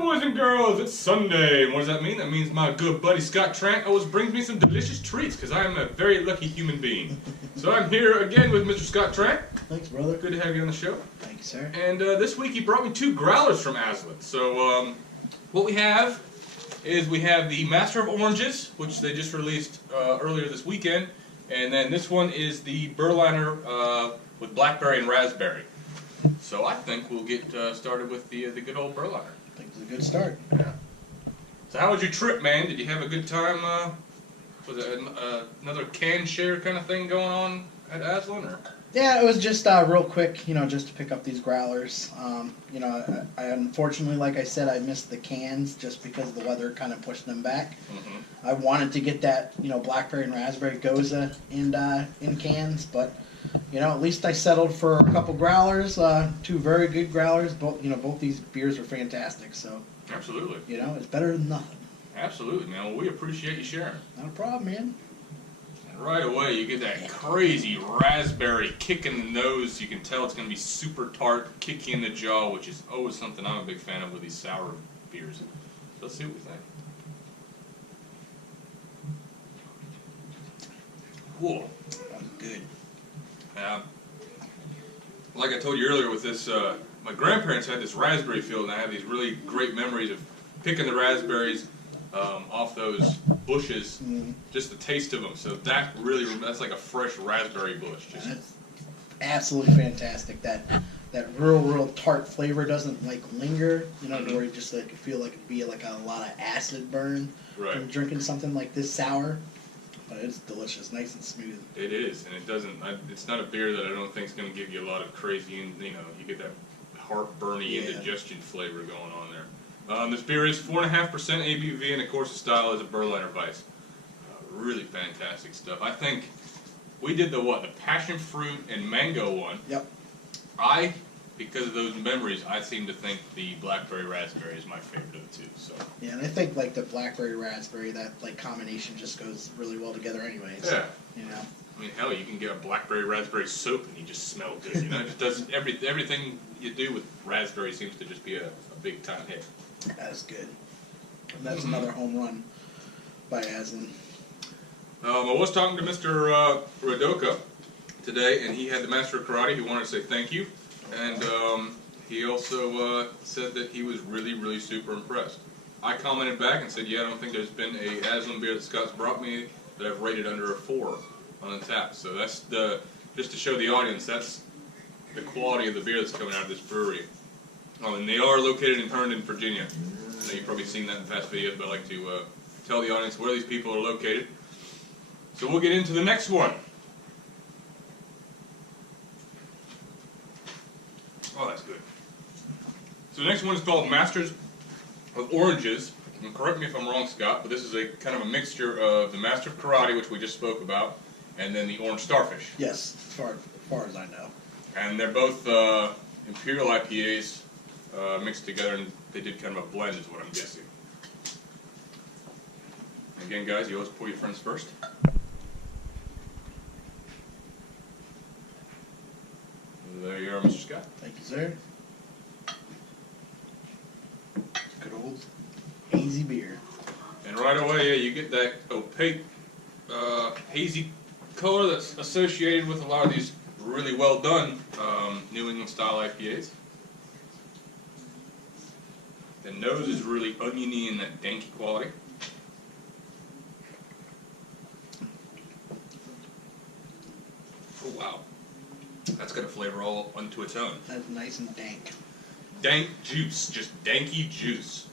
boys and girls, it's Sunday. And what does that mean? That means my good buddy Scott Trank always brings me some delicious treats because I am a very lucky human being. So I'm here again with Mr. Scott Trank. Thanks, brother. Good to have you on the show. Thank you, sir. And this week he brought me 2 growlers from Aslin. So what we have is we have the Master of Oranges, which they just released earlier this weekend. And then this one is the Berliner with Blackberry and Raspberry. So I think we'll get started with the good old Berliner. I think it's a good start. Yeah. So how was your trip, man? Did you have a good time? Was it another can share kind of thing going on at Aslin, or? Yeah, it was just real quick, just to pick up these growlers. I unfortunately, like I said, I missed the cans just because the weather kind of pushed them back. Mm-hmm. I wanted to get that, Blackberry and Raspberry Goza in cans, but at least I settled for a couple growlers, 2 very good growlers. Both these beers are fantastic. So absolutely, it's better than nothing. Absolutely, man. Well, we appreciate you sharing. Not a problem, man. And right away, you get that crazy raspberry kick in the nose. You can tell it's going to be super tart, kick you in the jaw, which is always something I'm a big fan of with these sour beers. So let's see what we think. Cool. That's good. Like I told you earlier with this, my grandparents had this raspberry field, and I have these really great memories of picking the raspberries off those bushes, just the taste of them. So that's like a fresh raspberry bush. That's absolutely fantastic. That real tart flavor doesn't linger, to where you just feel like it'd be like a lot of acid burn from drinking something like this sour. But it's delicious, nice and smooth. It is, and it doesn't. It's not a beer that I don't think is going to give you a lot of crazy, you get that heartburny indigestion flavor going on there. This beer is 4.5% ABV, and of course the style is a Berliner Weisse. Really fantastic stuff. I think we did the passion fruit and mango one. Yep. Because of those memories, I seem to think the blackberry raspberry is my favorite of the 2. So. Yeah, and I think the blackberry raspberry, that combination just goes really well together anyways. Yeah. I mean, hell, you can get a blackberry raspberry soap and you just smell good. It just does everything you do with raspberry seems to just be a big time hit. That is good. And that's another home run by Aslin. I was talking to Mr. Radoka today, and he had the Master of Karate. He wanted to say thank you. And he also said that he was really, really super impressed. I commented back and said, yeah, I don't think there's been a Aslin beer that Scott's brought me that I've rated under a 4 on the tap. So that's just to show the audience, that's the quality of the beer that's coming out of this brewery. And they are located in Herndon, Virginia. I know you've probably seen that in past videos, but I like to tell the audience where these people are located. So we'll get into the next one. Oh, that's good. So the next one is called Masters of Oranges. And correct me if I'm wrong, Scott, but this is a kind of a mixture of the Master of Karate, which we just spoke about, and then the Orange Starfish. Yes, as far as I know. And they're both Imperial IPAs mixed together, and they did kind of a blend is what I'm guessing. Again, guys, you always pour your friends first. There you are, Mr. Scott. Thank you, sir. Good old hazy beer. And right away, you get that opaque, hazy color that's associated with a lot of these really well done New England style IPAs. The nose is really oniony and that danky quality. Oh wow. That's got a flavor all unto its own. That's nice and dank. Dank juice, just danky juice.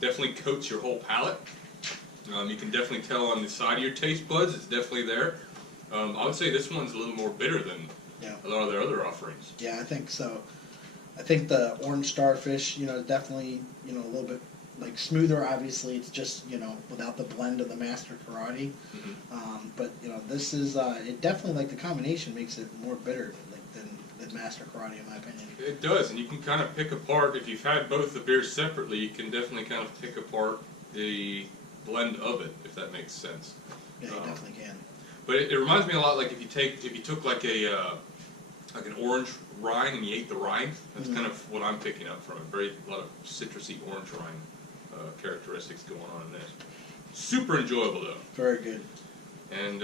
Definitely coats your whole palate. You can definitely tell on the side of your taste buds, it's definitely there. I would say this one's a little more bitter than a lot of their other offerings. Yeah, I think so. I think the Orange Starfish, is definitely, a little bit smoother. Obviously, it's just, without the blend of the Master Karate. Mm-hmm. But this is it definitely the combination makes it more bitter than Master Karate in my opinion. It does, and you can kind of pick apart if you've had both the beers separately. You can definitely kind of pick apart the blend of it, if that makes sense. Yeah, you definitely can. But it reminds me a lot if you took like an orange rind, and you ate the rind. That's kind of what I'm picking up from it. A lot of citrusy orange rind characteristics going on in this. Super enjoyable though. Very good. And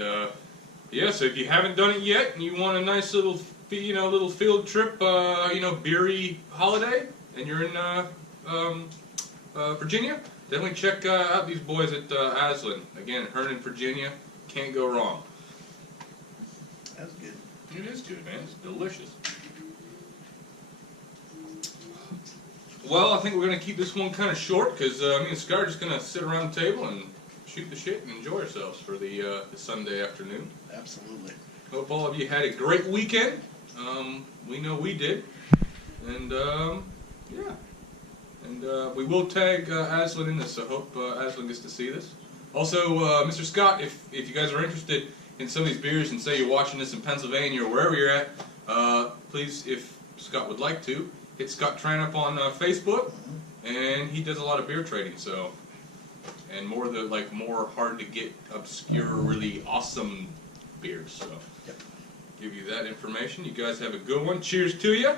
yeah, so if you haven't done it yet, and you want a nice little, little field trip, beery holiday, and you're in Virginia, definitely check out these boys at Aslin. Again, Herndon, Virginia. Can't go wrong. That's good. It is good, man. It's delicious. Well, I think we're going to keep this one kind of short, because me and Scott are just going to sit around the table and shoot the shit and enjoy ourselves for the Sunday afternoon. Absolutely. Hope all of you had a great weekend. We know we did. And, yeah. And we will tag Aslin in this, so hope Aslin gets to see this. Also, Mr. Scott, if you guys are interested in some of these beers, and say you're watching this in Pennsylvania or wherever you're at, please, if Scott would like to, hit Scott Tran up on Facebook, and he does a lot of beer trading, so, and more hard to get, obscure, really awesome beers, so Yep. give you that information. You guys have a good one. Cheers to you.